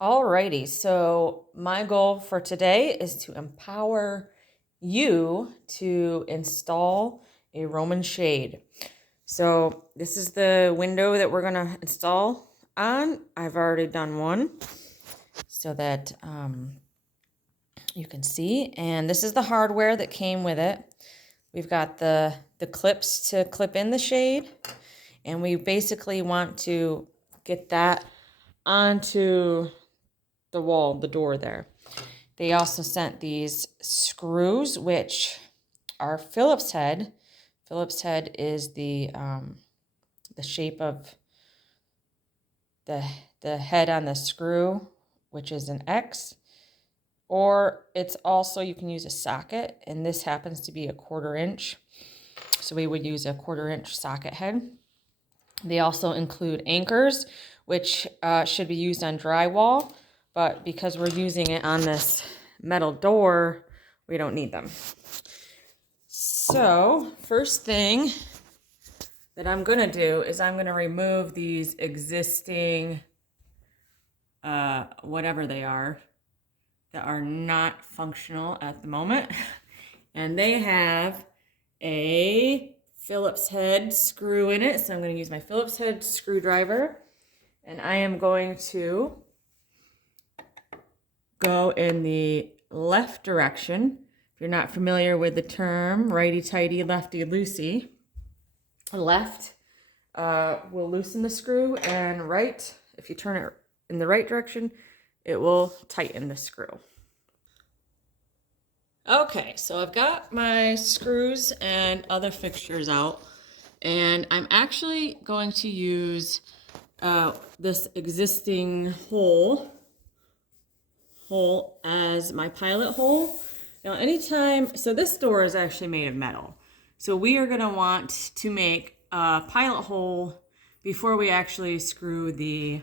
Alrighty, so my goal for today is to empower you to install a Roman shade. So this is the window that we're gonna install on. I've already done one so that you can see. And this is the hardware that came with it. We've got the clips to clip in the shade, and we basically want to get that onto the wall, the door there. They also sent these screws, which are Phillips head. Phillips head is the shape of the head on the screw, which is an X. Or it's also, you can use a socket, and this happens to be a 1/4 inch. So we would use a 1/4 inch socket head. They also include anchors, which should be used on drywall, but because we're using it on this metal door, we don't need them. So first thing that I'm gonna do is I'm gonna remove these existing, whatever they are, that are not functional at the moment. And they have a Phillips head screw in it. So I'm going to use my Phillips head screwdriver, and I am going to go in the left direction. If you're not familiar with the term righty-tighty, lefty-loosey, left will loosen the screw, and right, if you turn it in the right direction, it will tighten the screw. Okay, so I've got my screws and other fixtures out, and I'm actually going to use this existing hole as my pilot hole. Now anytime, so this door is actually made of metal. So we are gonna want to make a pilot hole before we actually screw the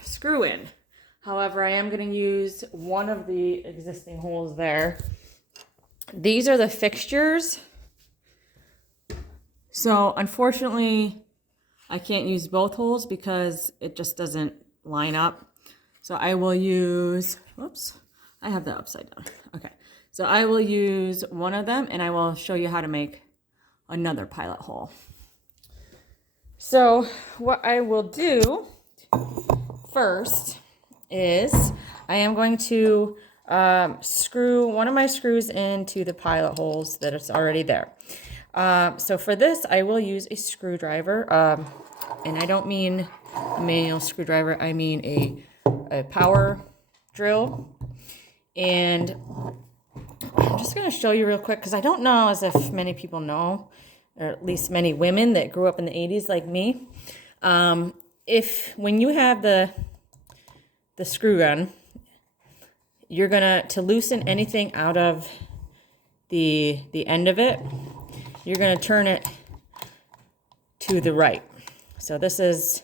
screw in. However, I am going to use one of the existing holes there. These are the fixtures. So unfortunately, I can't use both holes because it just doesn't line up. So I will use, whoops, I have that upside down. Okay, so I will use one of them, and I will show you how to make another pilot hole. So what I will do first is I am going to screw one of my screws into the pilot holes that is already there. So for this, I will use a screwdriver, and I don't mean a manual screwdriver, I mean a power drill. And I'm just going to show you real quick, because I don't know as if many people know, or at least many women that grew up in the 80s like me. When you have the screw gun, you're to loosen anything out of the end of it, you're gonna turn it to the right. So this is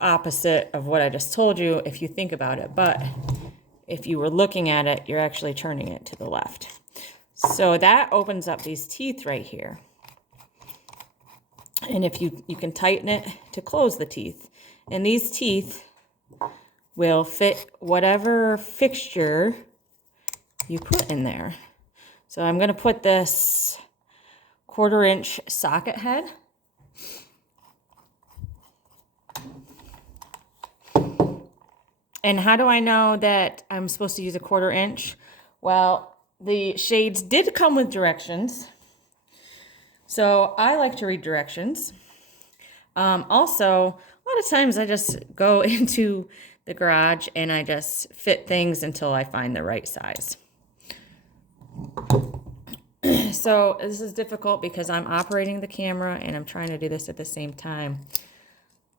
opposite of what I just told you if you think about it, but if you were looking at it, you're actually turning it to the left. So that opens up these teeth right here. And if you can tighten it to close the teeth. And these teeth will fit whatever fixture you put in there. So I'm going to put this 1/4 inch socket head. And how do I know that I'm supposed to use a 1/4 inch? Well, the shades did come with directions. So I like to read directions. Also, a lot of times I just go into the garage and I just fit things until I find the right size. So this is difficult because I'm operating the camera and I'm trying to do this at the same time.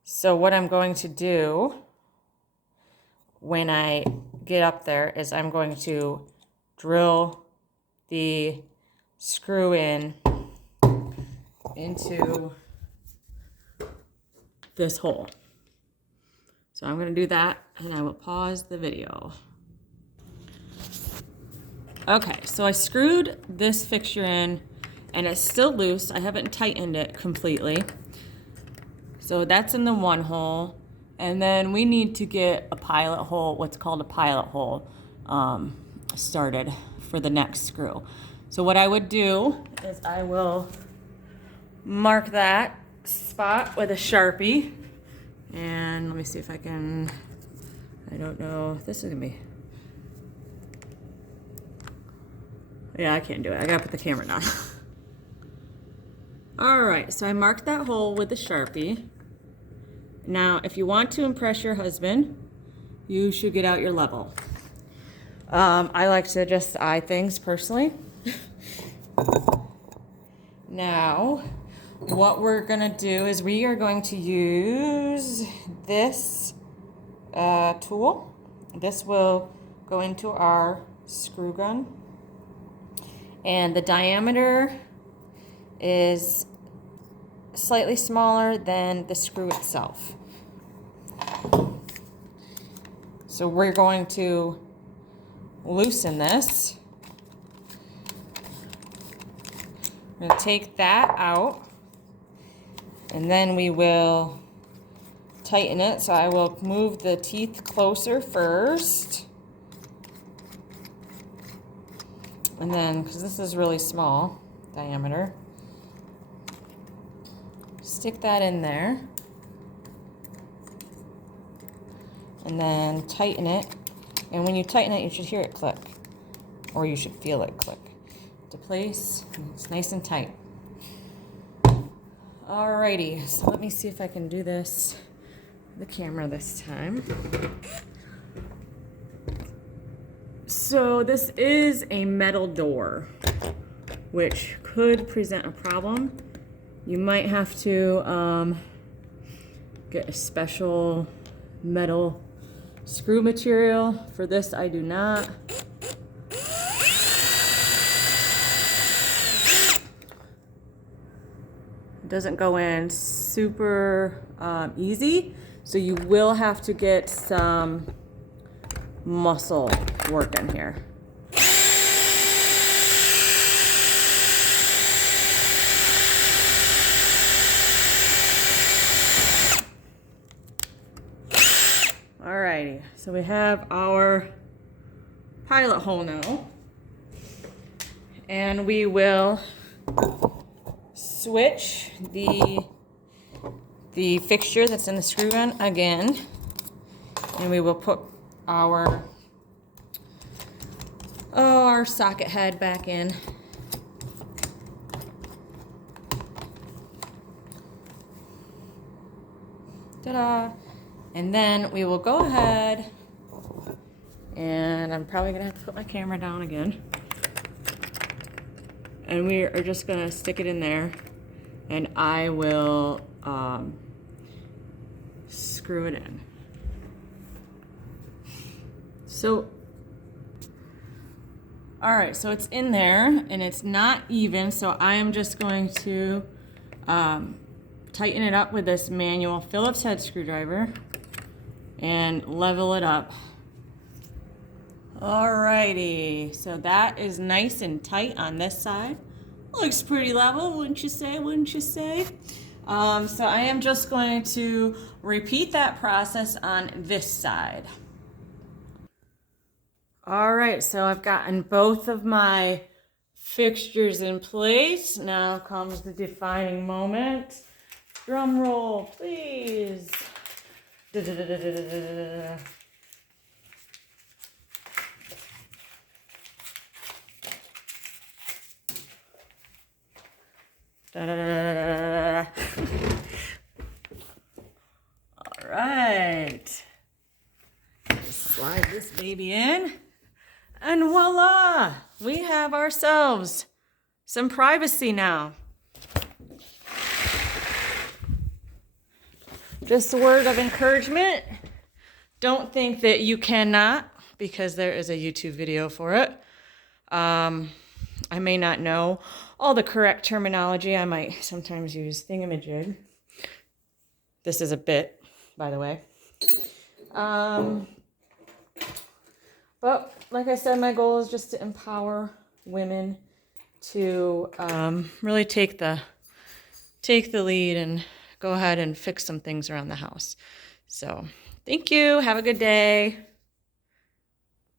So what I'm going to do when I get up there is I'm going to drill the screw into this hole. So I'm going to do that, and I will pause the video. Okay, so I screwed this fixture in, and it's still loose. I haven't tightened it completely. So that's in the one hole. And then we need to get a pilot hole, what's called a pilot hole, started for the next screw. So what I would do is I will mark that spot with a Sharpie. And let me see if I can, I don't know, this is gonna be, yeah, I can't do it. I gotta put the camera down. All right, so I marked that hole with the Sharpie. Now, if you want to impress your husband, you should get out your level. I like to just eye things personally. Now, what we're gonna do is we are going to use this tool. This will go into our screw gun. And the diameter is slightly smaller than the screw itself. So we're going to loosen this. We're going to take that out, and then we will tighten it. So I will move the teeth closer first. And then, because this is really small diameter, stick that in there. And then tighten it. And when you tighten it, you should hear it click. Or you should feel it click to place. It's nice and tight. Alrighty, so let me see if I can do this with the camera this time. So this is a metal door, which could present a problem. You might have to get a special metal screw material. For this, I do not. It doesn't go in super easy, so you will have to get some muscle work in here. Alrighty, so we have our pilot hole now, and we will switch the fixture that's in the screw gun again, and we will put our socket head back in. Ta-da! And then we will go ahead, and I'm probably gonna have to put my camera down again. And we are just gonna stick it in there, and I will screw it in. So, all right, so it's in there, and it's not even, so I am just going to tighten it up with this manual Phillips head screwdriver and level it up. Alrighty, so that is nice and tight on this side. Looks pretty level, wouldn't you say, wouldn't you say? So I am just going to repeat that process on this side. Alright, so I've gotten both of my fixtures in place. Now comes the defining moment. Drum roll, please. Da-da-da-da-da-da-da. Da-da-da-da-da-da. All right. Slide this baby in. And voila! We have ourselves some privacy now. Just a word of encouragement. Don't think that you cannot, because there is a YouTube video for it. I may not know all the correct terminology. I might sometimes use thingamajig. This is a bit, by the way. But like I said, my goal is just to empower women to really take the lead and go ahead and fix some things around the house. So thank you. Have a good day.